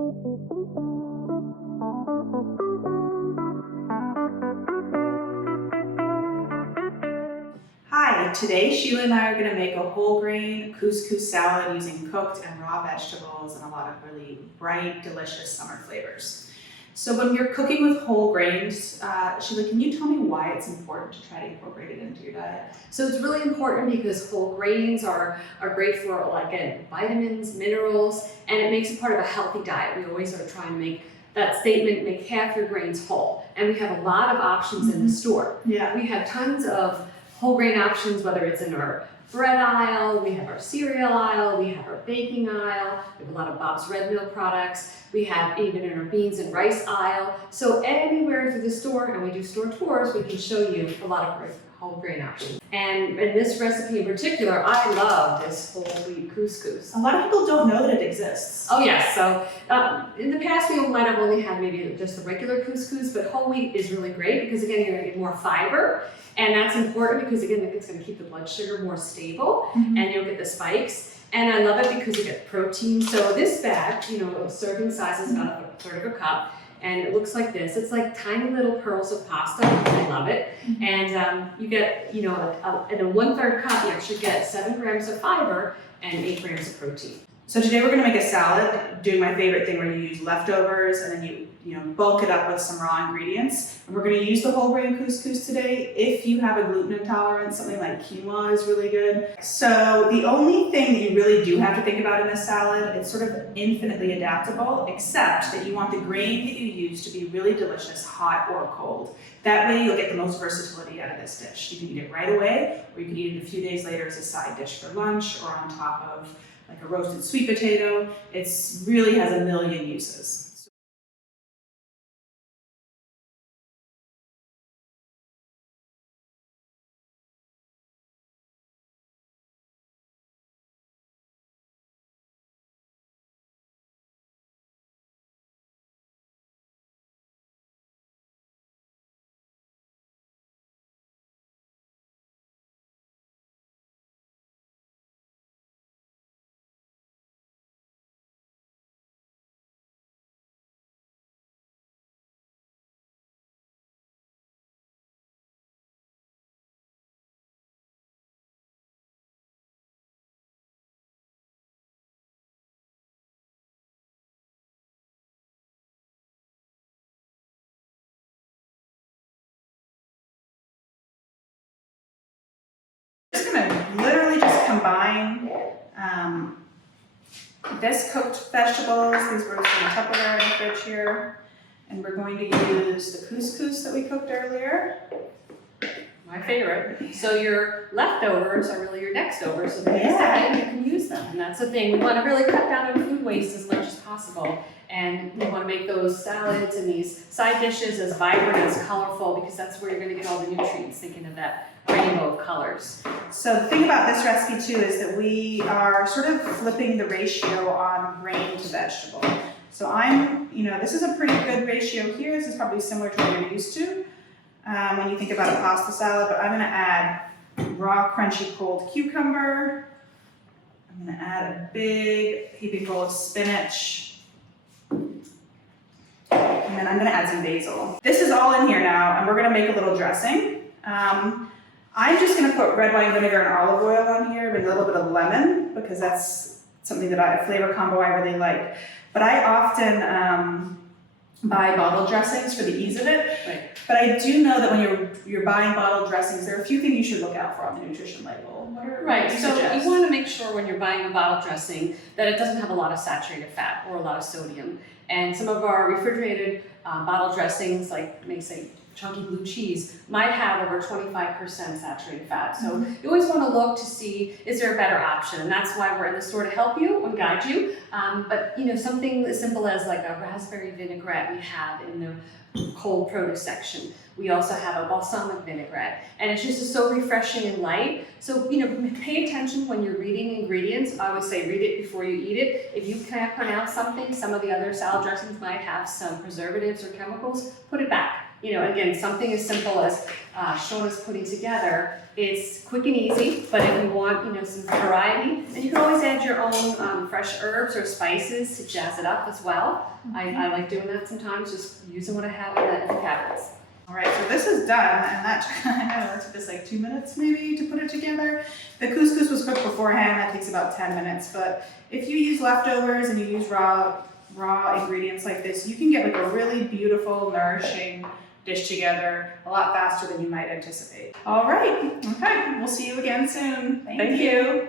Hi, today Sheila and I are going to make a whole grain couscous salad using cooked and raw vegetables and a lot of really bright, delicious summer flavors. So when you're cooking with whole grains, Sheila, can you tell me why it's important to try to incorporate it into your diet? So it's really important because whole grains are great for, again, vitamins, minerals, and it makes it part of a healthy diet. We always are trying to make that statement, make half your grains whole. And we have a lot of options in the store. Yeah. We have tons of whole grain options, whether it's in our bread aisle, we have our cereal aisle, we have our baking aisle, we have a lot of Bob's Red Mill products, we have even in our beans and rice aisle. So anywhere through the store, and we do store tours, we can show you a lot of great whole grain options. And in this recipe in particular, I love this whole wheat couscous. A lot of people don't know that it exists. Oh yes, so in the past we might have only had maybe just the regular couscous, but whole wheat is really great because again, you're gonna get more fiber. And that's important because again, it's going to keep the blood sugar more stable and you'll get the spikes. And I love it because you get protein. So this bag, serving size is about a third of a cup. And it looks like this. It's like tiny little pearls of pasta. I love it. And you get, in a 1/3 cup, you actually get 7 grams of fiber and 8 grams of protein. So today we're going to make a salad, doing my favorite thing where you use leftovers and then you bulk it up with some raw ingredients. And we're going to use the whole grain couscous today. If you have a gluten intolerance, something like quinoa is really good. So the only thing that you really do have to think about in this salad, it's sort of infinitely adaptable, except that you want the grain that you use to be really delicious, hot or cold. That way you'll get the most versatility out of this dish. You can eat it right away, or you can eat it a few days later as a side dish for lunch or on top of like a roasted sweet potato. It really has a million uses. Just gonna literally just combine this cooked vegetables, these were in the Tupperware in the fridge here, and we're going to use the couscous that we cooked earlier. My favorite. So your leftovers are really your next over, so the next Yeah. time you can use them. And that's the thing. We want to really cut down on food waste as much as possible. And we want to make those salads and these side dishes as vibrant, as colorful, because that's where you're going to get all the nutrients, thinking of that rainbow of colors. So the thing about this recipe too is that we are sort of flipping the ratio on grain to vegetable. So this is a pretty good ratio here. This is probably similar to what you're used to when you think about a pasta salad, but I'm gonna add raw, crunchy, cold cucumber. I'm gonna add a big heaping bowl of spinach. And then I'm gonna add some basil. This is all in here now, and we're gonna make a little dressing. I'm just gonna put red wine vinegar and olive oil on here with a little bit of lemon because that's something a flavor combo I really like. But I often buy bottle dressings for the ease of it. Right. But I do know that when you're buying bottle dressings, there are a few things you should look out for on the nutrition label. Right, what do you so suggest? you want to make sure when you're buying a bottle dressing that it doesn't have a lot of saturated fat or a lot of sodium. And some of our refrigerated bottle dressings, like may say chunky blue cheese, might have over 25% saturated fat. So you always want to look to see, is there a better option? And that's why we're in the store to help you and guide you. But something as simple as like a raspberry vinaigrette we have in the cold produce section. We also have a balsamic vinaigrette, and it's just so refreshing and light. So, pay attention when you're reading ingredients. I always say read it before you eat it. If you can't pronounce something, some of the other salad dressings might have some preservatives or chemicals, put it back. You know, again, something as simple as Shona's putting together. It's quick and easy, but if you want, you know, some variety, and you can always add your own fresh herbs or spices to jazz it up as well. I like doing that sometimes, just using what I have in the cabinets. All right, so this is done, and that I don't know, it took us like 2 minutes maybe to put it together. The couscous was cooked beforehand, that takes about 10 minutes, but if you use leftovers and you use raw ingredients like this, you can get like a really beautiful, nourishing dish together a lot faster than you might anticipate. All right, okay, we'll see you again soon. Thank you.